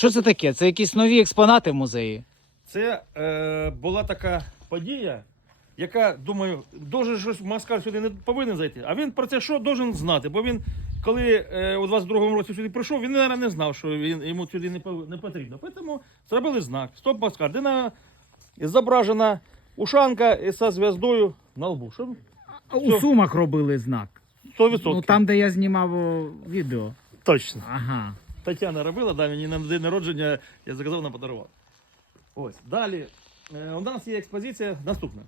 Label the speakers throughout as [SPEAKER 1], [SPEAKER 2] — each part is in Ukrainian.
[SPEAKER 1] Що це таке? Це якісь нові експонати в музеї?
[SPEAKER 2] Це е, була така подія, яка, думаю, дуже щось Москаль сюди не повинен зайти. А він про це що должен знати? Бо він, коли е, у 22-му році сюди прийшов, він, мабуть, не знав, що він, йому сюди не, пов- не потрібно. Тому зробили знак Стоп Москаль, де на, зображена ушанка зі зв'яздою на лбу. Що?
[SPEAKER 1] У Сумах робили знак.
[SPEAKER 2] 100%.
[SPEAKER 1] Ну там, де я знімав о, відео.
[SPEAKER 2] Точно.
[SPEAKER 1] Ага.
[SPEAKER 2] Тетяна робила, да, мені на день народження я заказав, вона подарувала. Ось. Далі. Е, у нас є експозиція наступна.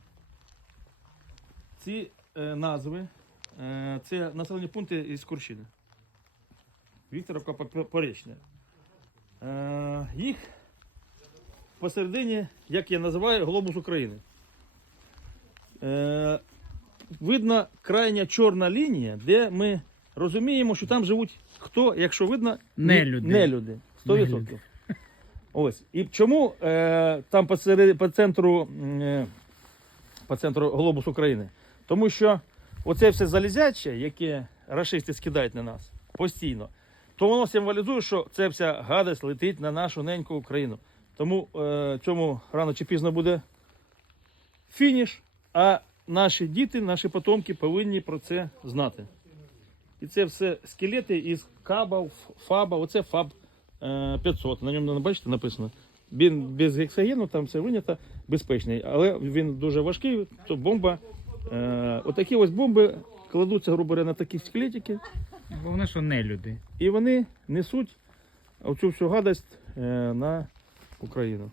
[SPEAKER 2] Ці е, назви е, це населені пункти із Курщини. Вікторовка По- Порічня. Е, їх посередині, як я називаю, глобус України. Е, видно крайня чорна лінія, де ми розуміємо, що там живуть хто, якщо видно,
[SPEAKER 1] Нелюди.
[SPEAKER 2] Нелюди. 100%.
[SPEAKER 1] Нелюди.
[SPEAKER 2] Ось. І чому е, там по, по центру е, по центру глобус України? Тому що оце все залізяче, яке рашисти скидають на нас постійно, то воно символізує, що ця вся гадость летить на нашу неньку Україну. Тому е, цьому рано чи пізно буде фініш, а наші діти, наші потомки повинні про це знати. І це все скелети із каба, фаба, оце фаб е, 500. На ньому, бачите, написано. Він без гексогену, там все винято, безпечний. Але він дуже важкий, то бомба. Е, отакі ось бомби кладуться, грубо говоря, на такі скелетики,
[SPEAKER 1] Головне, що не люди.
[SPEAKER 2] і вони несуть оцю всю гадость е, на Україну.